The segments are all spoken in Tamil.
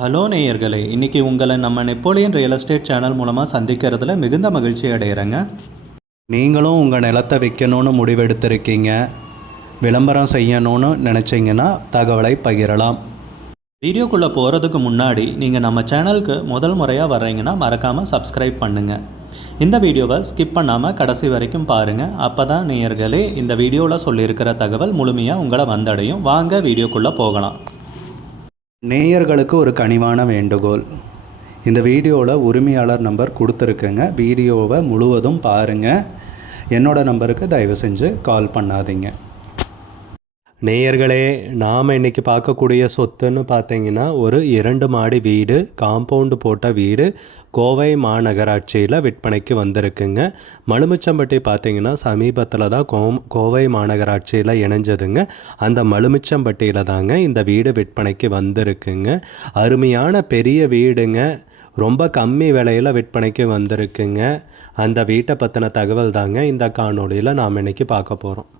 ஹலோ நேயர்களே, இன்றைக்கி உங்களை நம்ம நெப்போலியன் ரியல் எஸ்டேட் சேனல் மூலமாக சந்திக்கிறதுல மிகுந்த மகிழ்ச்சி அடைகிறேங்க. நீங்களும் உங்கள் நிலத்தை விற்கணும்னு முடிவெடுத்திருக்கீங்க, விளம்பரம் செய்யணும்னு நினச்சிங்கன்னா தகவலை பகிரலாம். வீடியோக்குள்ளே போகிறதுக்கு முன்னாடி நீங்கள் நம்ம சேனலுக்கு முதல் முறையாக வர்றீங்கன்னா மறக்காமல் சப்ஸ்கிரைப் பண்ணுங்கள். இந்த வீடியோவை ஸ்கிப் பண்ணாமல் கடைசி வரைக்கும் பாருங்கள். அப்போ தான் நேயர்களே இந்த வீடியோவில் சொல்லியிருக்கிற தகவல் முழுமையாக உங்களை வந்தடையும். வாங்க வீடியோக்குள்ளே போகலாம். நேயர்களுக்கு ஒரு கனிவான வேண்டுகோள், இந்த வீடியோவில் உரிமையாளர் நம்பர் கொடுத்துருக்குங்க. வீடியோவை முழுவதும் பாருங்கள். என்னோடய நம்பருக்கு தயவு செஞ்சு கால் பண்ணாதீங்க. நேயர்களே, நாம் இன்றைக்கி பார்க்கக்கூடிய சொத்துன்னு பார்த்தீங்கன்னா ஒரு 2 மாடி வீடு, காம்பவுண்டு போட்ட வீடு, கோவை மாநகராட்சியில் விற்பனைக்கு வந்திருக்குங்க. மலுமிச்சம்பட்டி பார்த்திங்கன்னா சமீபத்தில் தான் கோவை மாநகராட்சியில் இணைஞ்சதுங்க. அந்த மலுமிச்சம்பட்டியில் தாங்க இந்த வீடு விற்பனைக்கு வந்திருக்குங்க. அருமையான பெரிய வீடுங்க, ரொம்ப கம்மி விலையில் விற்பனைக்கு வந்திருக்குங்க. அந்த வீட்டை பற்றின தகவல் தாங்க இந்த காணொளியில் நாம் இன்றைக்கி பார்க்க போகிறோம்.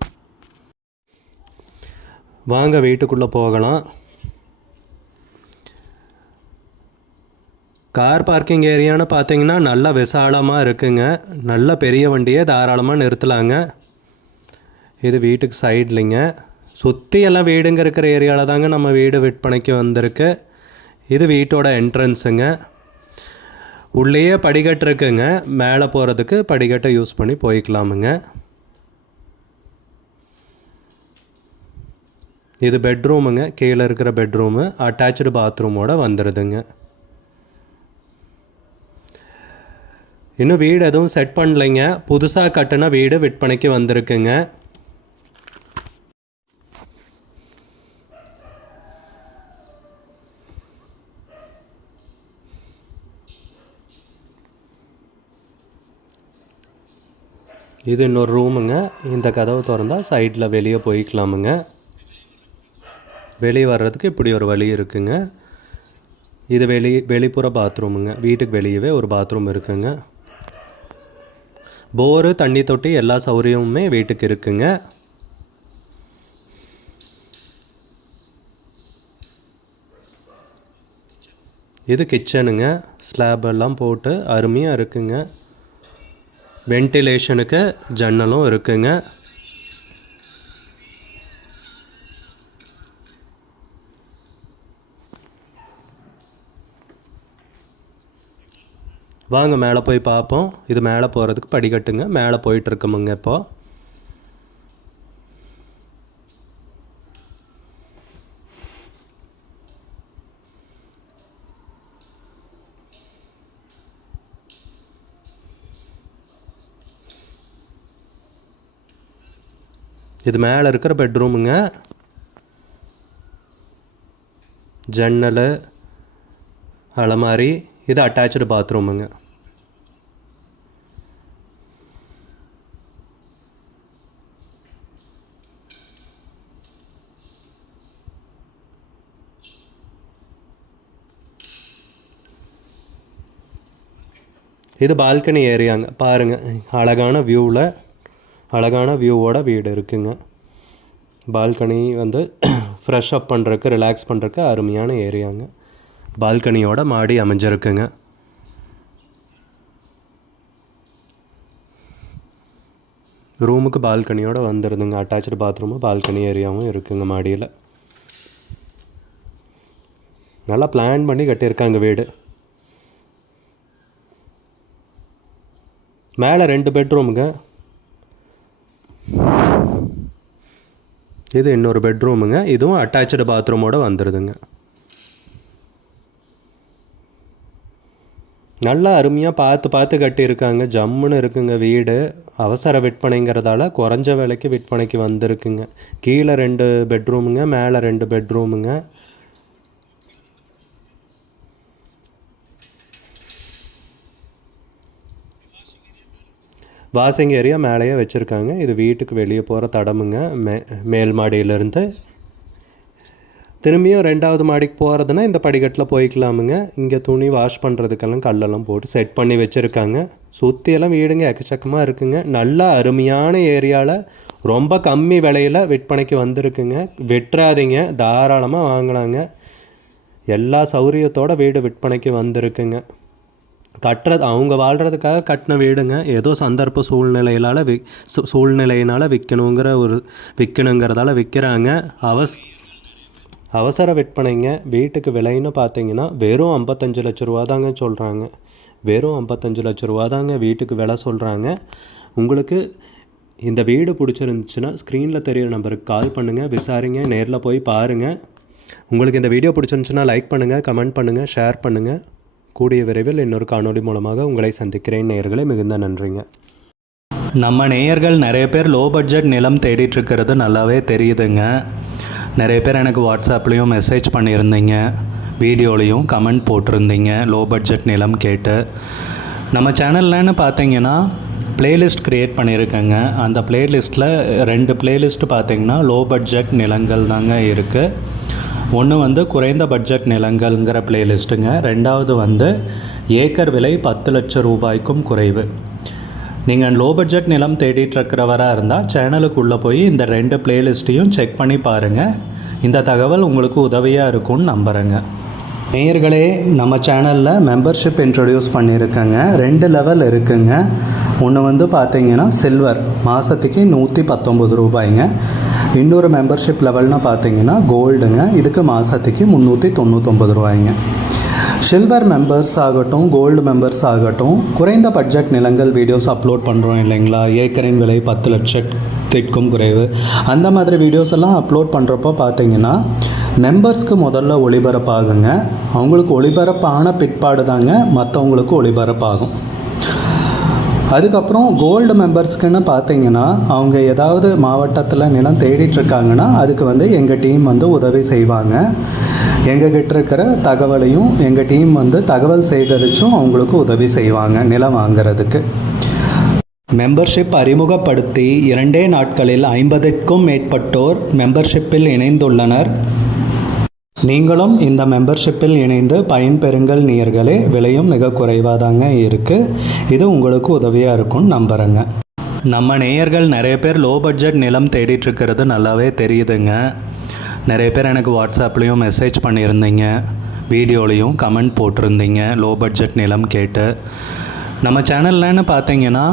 வாங்க வீட்டுக்குள்ளே போகலாம். கார் பார்க்கிங் ஏரியான்னு பார்த்தீங்கன்னா நல்ல விசாலமாக இருக்குங்க. நல்ல பெரிய வண்டியை தாராளமாக நிறுத்தலாங்க. இது வீட்டுக்கு சைட்லிங்க. சுற்றி எல்லாம் வீடுங்க இருக்கிற ஏரியாவில் தாங்க நம்ம வீடு விற்பனைக்கு வந்திருக்கு. இது வீட்டோட என்ட்ரன்ஸுங்க. உள்ளேயே படிக்கட்டு இருக்குங்க. மேலே போகிறதுக்கு படிக்கட்டை யூஸ் பண்ணி போய்க்கலாமுங்க. இது பெட்ரூமுங்க. கீழே இருக்கிற பெட்ரூமு அட்டாச்சு பாத்ரூமோடு வந்துடுதுங்க. இன்னும் வீடு எதுவும் செட் பண்ணலைங்க. புதுசாக கட்டின வீடு விற்பனைக்கு வந்திருக்குங்க. இது இன்னொரு ரூமுங்க. இந்த கதவை திறந்தால் சைடில் வெளியே போய்க்கலாமுங்க. வெளியே வர்றதுக்கு இப்படி ஒரு வழி இருக்குங்க. இது வெளிப்புற பாத்ரூமுங்க. வீட்டுக்கு வெளியவே ஒரு பாத்ரூம் இருக்குங்க. போரு, தண்ணி தொட்டி எல்லா சௌகரியமுமே வீட்டுக்கு இருக்குங்க. இது கிச்சனுங்க. ஸ்லாப் எல்லாம் போட்டு அருமையாக இருக்குங்க. வென்டிலேஷனுக்கு ஜன்னலும் இருக்குங்க. வாங்க மேலே போய் பார்ப்போம். இது மேலே போகிறதுக்கு படிக்கட்டுங்க. மேலே போயிட்டுருக்கோமுங்க. இப்போது இது மேலே இருக்கிற பெட்ரூமுங்க. ஜன்னல், அலமாரி, இது அட்டாச்சு பாத்ரூமுங்க. இது பால்கனி ஏரியாங்க. பாருங்கள், அழகான வியூவோட வீடு இருக்குங்க. பால்கனி வந்து ஃப்ரெஷ் அப் பண்ணுறதுக்கு, ரிலாக்ஸ் பண்ணுறதுக்கு அருமையான ஏரியாங்க. பால்கனியோட மாடி அமைஞ்சிருக்குங்க. ரூமுக்கு பால்கனியோடு வந்துடுதுங்க. அட்டாச்சு பாத்ரூமு, பால்கனி ஏரியாவும் இருக்குங்க மாடியில். நல்லா பிளான் பண்ணி கட்டியிருக்காங்க வீடு. மேலே 2 பெட்ரூமுங்க. இது இன்னொரு பெட்ரூமுங்க. இதுவும் அட்டாச்சு பாத்ரூமோடு வந்துடுதுங்க. நல்லா அருமையாக பார்த்து கட்டியிருக்காங்க. ஜம்முன்னு இருக்குங்க வீடு. அவசர விற்பனைங்கிறதால குறைஞ்ச விலைக்கு விற்பனைக்கு வந்திருக்குங்க. கீழே 2 பெட்ரூமுங்க, மேலே 2 பெட்ரூமுங்க. வாஷிங் ஏரியா மேலேயே வச்சுருக்காங்க. இது வீட்டுக்கு வெளியே போகிற தடமுங்க. மேல் மாடியிலேருந்து திரும்பியும் 2வது மாடிக்கு போகிறதுனா இந்த படிக்கட்டில் போய்க்கலாமுங்க. இங்கே துணி வாஷ் பண்ணுறதுக்கெல்லாம் கல்லெல்லாம் போட்டு செட் பண்ணி வச்சுருக்காங்க. சுற்றியெல்லாம் வீடுங்க எக்கச்சக்கமாக இருக்குங்க. நல்ல அருமையான ஏரியாவில் ரொம்ப கம்மி விலையில் விற்பனைக்கு வந்திருக்குங்க. வெட்டுறாதீங்க, தாராளமாக வாங்கலாங்க. எல்லா சௌகரியத்தோட வீடு விற்பனைக்கு வந்திருக்குங்க. அவங்க வாழ்கிறதுக்காக கட்டின வீடுங்க. ஏதோ சந்தர்ப்ப சூழ்நிலையினால் விற்கணுங்கிறதால விற்கிறாங்க. அவசர விற்பனைங்க. வீட்டுக்கு விலைன்னு பார்த்தீங்கன்னா வெறும் 55 லட்ச ரூபா தாங்க சொல்கிறாங்க. வெறும் 55 லட்ச ரூபா தாங்க வீட்டுக்கு விலை சொல்கிறாங்க. உங்களுக்கு இந்த வீடு பிடிச்சிருந்துச்சுன்னா ஸ்க்ரீனில் தெரியிற நம்பருக்கு கால் பண்ணுங்கள், விசாரிங்க, நேரில் போய் பாருங்கள். உங்களுக்கு இந்த வீடியோ பிடிச்சிருந்துச்சுன்னா லைக் பண்ணுங்கள், கமெண்ட் பண்ணுங்கள், ஷேர் பண்ணுங்கள். கூடிய விரைவில் இன்னொரு காணொளி மூலமாக உங்களை சந்திக்கிறேன். நேயர்களே, மிகுந்த நன்றிங்க. நம்ம நேயர்கள் நிறைய பேர் லோ பட்ஜெட் நிலம் தேடிட்டுருக்கிறது நல்லாவே தெரியுதுங்க. நிறைய பேர் எனக்கு வாட்ஸ்அப்லேயும் மெசேஜ் பண்ணியிருந்தீங்க, வீடியோலையும் கமெண்ட் போட்டிருந்தீங்க லோ பட்ஜெட் நிலம் கேட்டு. நம்ம சேனல்லன்னு பார்த்தீங்கன்னா ப்ளேலிஸ்ட் க்ரியேட் பண்ணியிருக்கேங்க. அந்த ப்ளேலிஸ்ட்டில் 2 ப்ளேலிஸ்ட்டு பார்த்தீங்கன்னா லோ பட்ஜெட் நிலங்கள் தாங்க இருக்குது. ஒன்று குறைந்த பட்ஜெட் நிலங்கள்ங்கிற ப்ளேலிஸ்ட்டுங்க. 2வது ஏக்கர் விலை 10 லட்சம் ரூபாய்க்கும் குறைவு. நீங்கள் லோ பட்ஜெட் நிலம் தேடிட்டுருக்கிறவராக இருந்தால் சேனலுக்குள்ளே போய் இந்த 2 ப்ளேலிஸ்ட்டையும் செக் பண்ணி பாருங்கள். இந்த தகவல் உங்களுக்கு உதவியாக இருக்கும்னு நம்புகிறேங்க. நேயர்களே, நம்ம சேனலில் மெம்பர்ஷிப் இன்ட்ரடியூஸ் பண்ணியிருக்கேங்க. 2 லெவல் இருக்குங்க. ஒன்று பார்த்தீங்கன்னா சில்வர், மாதத்துக்கு 119 ரூபாய்ங்க. இன்னொரு மெம்பர்ஷிப் லெவல்னால் பார்த்தீங்கன்னா கோல்டுங்க. இதுக்கு மாதத்துக்கு 399 ரூபாய்ங்க. சில்வர் மெம்பர்ஸ் ஆகட்டும், கோல்டு மெம்பர்ஸ் ஆகட்டும், குறைந்த பட்ஜெட் நிலங்கள் வீடியோஸ் அப்லோட் பண்ணுறோம் இல்லைங்களா, ஏக்கரின் விலை 10 லட்சத்திற்கும் குறைவு, அந்த மாதிரி வீடியோஸ் எல்லாம் அப்லோட் பண்ணுறப்போ பார்த்தீங்கன்னா மெம்பர்ஸ்க்கு முதல்ல ஒளிபரப்பாகுங்க. அவங்களுக்கு ஒளிபரப்பான பிற்பாடு தாங்க மற்றவங்களுக்கு ஒளிபரப்பாகும். அதுக்கப்புறம் கோல்டு மெம்பர்ஸ்க்குன்னு பார்த்தீங்கன்னா அவங்க ஏதாவது மாவட்டத்தில் நிலம் தேடிட்டுருக்காங்கன்னா அதுக்கு எங்கள் டீம் உதவி செய்வாங்க. எங்ககிட்ட இருக்கிற தகவலையும் எங்கள் டீம் தகவல் சேகரித்தும் அவங்களுக்கு உதவி செய்வாங்க நிலம் வாங்கிறதுக்கு. மெம்பர்ஷிப் அறிமுகப்படுத்தி 2 நாட்களில் 50க்கும் மேற்பட்டோர் மெம்பர்ஷிப்பில் இணைந்துள்ளனர். நீங்களும் இந்த மெம்பர்ஷிப்பில் இணைந்து பயன்பெறுங்கள் நேயர்களே. விலையும் மிக குறைவாக தாங்க இருக்குது. இது உங்களுக்கு உதவியாக இருக்கும்னு நம்புகிறேங்க. நம்ம நேயர்கள் நிறைய பேர் லோ பட்ஜெட் நிலம் தேடிட்டுருக்கிறது நல்லாவே தெரியுதுங்க. நிறைய பேர் எனக்கு வாட்ஸ்அப்லேயும் மெசேஜ் பண்ணியிருந்தீங்க, வீடியோலையும் கமெண்ட் போட்டிருந்தீங்க லோ பட்ஜெட் நிலம் கேட்டு. நம்ம சேனல்லன்னு பார்த்தீங்கன்னா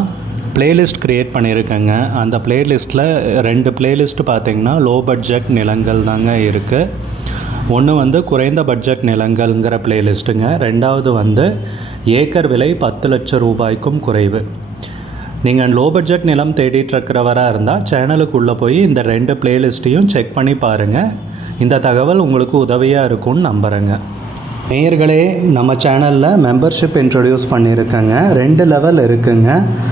ப்ளேலிஸ்ட் க்ரியேட் பண்ணியிருக்கேங்க. அந்த ப்ளேலிஸ்ட்டில் 2 ப்ளேலிஸ்ட்டு பார்த்தீங்கன்னா லோ பட்ஜெட் நிலங்கள் தாங்க இருக்குது. ஒன்று குறைந்த பட்ஜெட் நிலங்கள்ங்கிற ப்ளேலிஸ்ட்டுங்க. 2வது ஏக்கர் விலை 10 லட்சம் ரூபாய்க்கும் குறைவு. நீங்கள் லோ பட்ஜெட் நிலம் தேடிட்டுருக்கிறவராக இருந்தால் சேனலுக்குள்ளே போய் இந்த 2 ப்ளேலிஸ்ட்டையும் செக் பண்ணி பாருங்கள். இந்த தகவல் உங்களுக்கு உதவியாக இருக்கும்னு நம்புகிறேங்க. நேயர்களே, நம்ம சேனலில் மெம்பர்ஷிப் இன்ட்ரடியூஸ் பண்ணியிருக்கேங்க. 2 லெவல் இருக்குங்க.